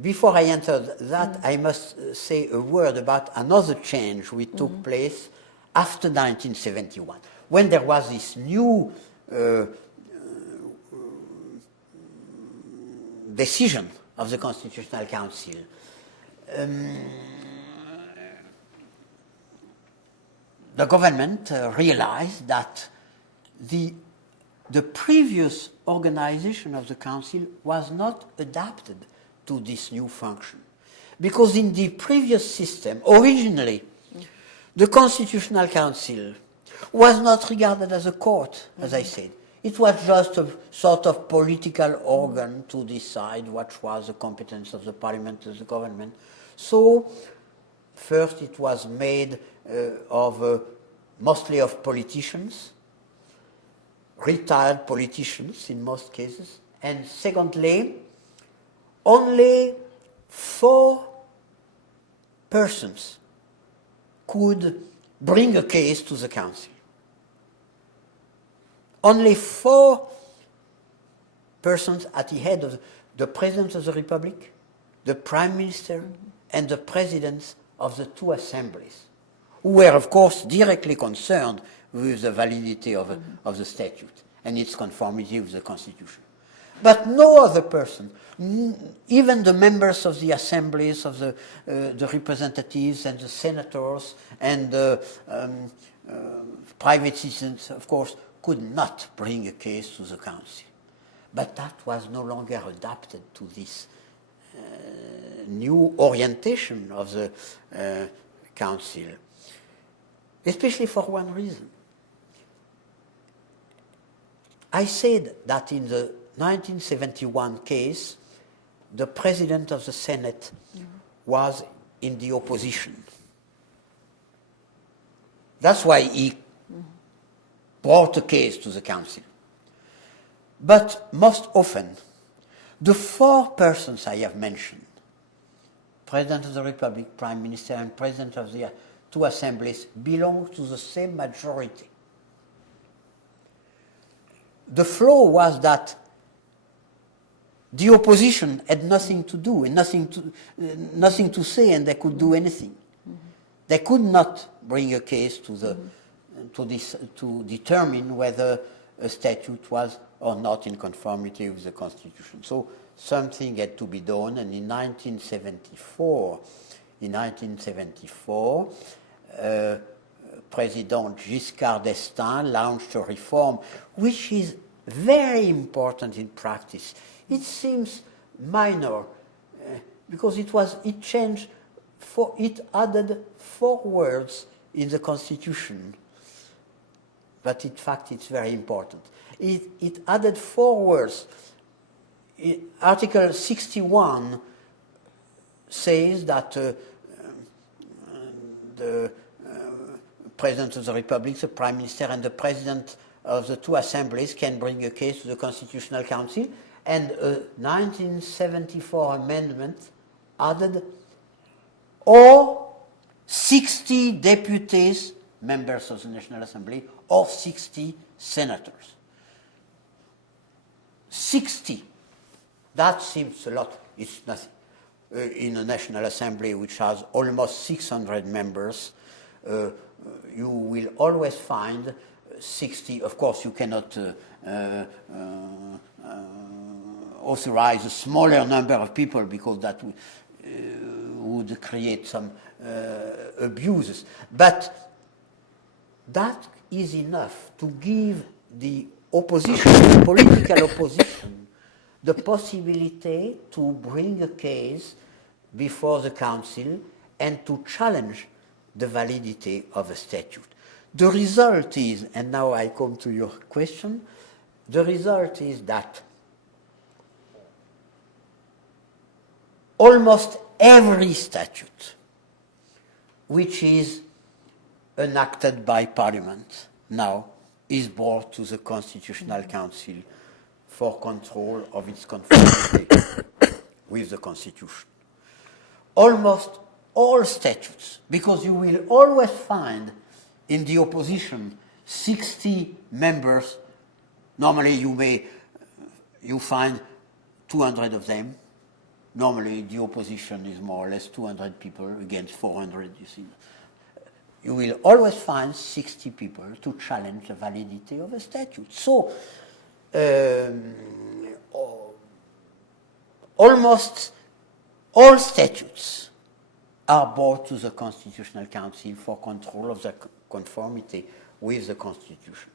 before I enter that, I must say a word about another change which took place after 1971, when there was this new decision of the Constitutional Council. The government realized that the previous organization of the Council was not adapted to this new function. Because in the previous system, originally, the Constitutional Council was not regarded as a court, as I said. It was just a sort of political organ to decide what was the competence of the parliament and the government. So, first it was made mostly of politicians, retired politicians in most cases, and secondly, only 4 persons could bring a case to the council. Only 4 persons at the head of the President of the Republic, the Prime Minister, and the Presidents of the 2 assemblies, who were, of course, directly concerned with the validity of the statute and its conformity with the Constitution. But no other person, even the members of the assemblies, of the representatives and the senators and the private citizens, of course, could not bring a case to the council. But that was no longer adapted to this new orientation of the council, especially for one reason. I said that in the 1971 case, the President of the Senate was in the opposition. That's why he brought a case to the council. But most often, the 4 persons I have mentioned, President of the Republic, Prime Minister, and President of the 2 assemblies, belong to the same majority. The flaw was that the opposition had nothing to do and nothing to say, and they could do anything. They could not bring a case to determine whether a statute was or not in conformity with the Constitution. So something had to be done, and in 1974, President Giscard d'Estaing launched a reform which is very important in practice. It seems minor because it changed, it added 4 words in the Constitution, but in fact it's very important. It added 4 words. Article 61 says that the President of the Republic, the Prime Minister, and the President of the 2 assemblies can bring a case to the Constitutional Council, and a 1974 amendment added or 60 deputies, members of the National Assembly, or 60 senators. 60. That seems a lot. It's nothing. In a National Assembly which has almost 600 members, you will always find 60. Of course, you cannot authorize a smaller number of people because that would create some abuses. But that is enough to give the opposition, the political opposition, the possibility to bring a case before the council and to challenge the validity of a statute. The result is, and now I come to your question, the result is that almost every statute which is enacted by Parliament now is brought to the Constitutional Council for control of its conformity with the Constitution. Almost all statutes, because you will always find in the opposition 60 members. Normally you find 200 of them, normally the opposition is more or less 200 people against 400, you see. You will always find 60 people to challenge the validity of a statute. So, almost all statutes are brought to the Constitutional Council for control of the conformity with the Constitution.